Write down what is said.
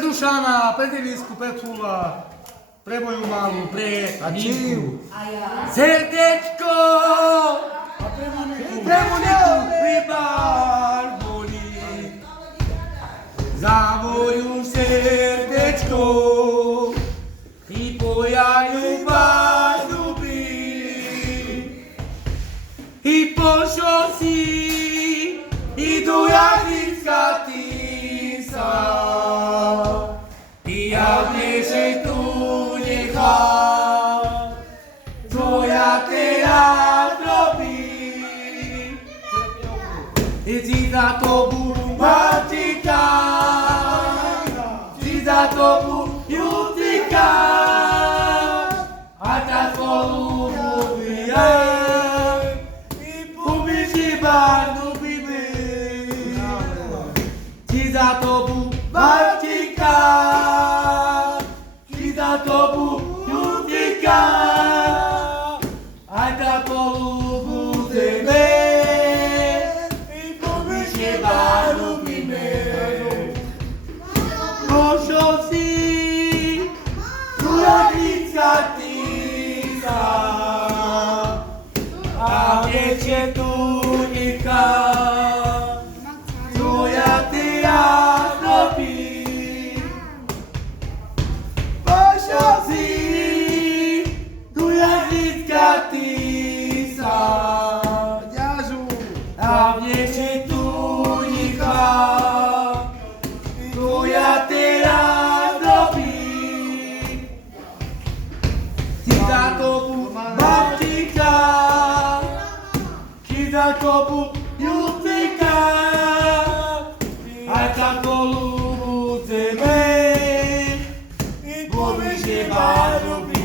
Dušana, pre Denisku, pre Tula, pre moju malú, pre Ninku. Srdečko! Pre Moniku, pri Barboni. Za moju srdečko i po Jaju vás ľubím. I po šosi idu Jadická Tisa. I ja mne tu nechám, čo ja teraz robím. I ti za to budu matikať, ti za to budu tikať, a tá spolu buduje, i pomyśli bardzo bimy. Ti za to budu matikať, ti za to budu tikať, a tá spolu budeme. Pošol si tu Jadická Tisa a viete tu nechám, čo ja teraz robím. Pošol si tu Jadická Tisa a viete tu nechám, čo ja teraz robím. Ti za to mám týkať, ti za to budú týkať, aj sa spolu budeme, bo my sa ľúbime.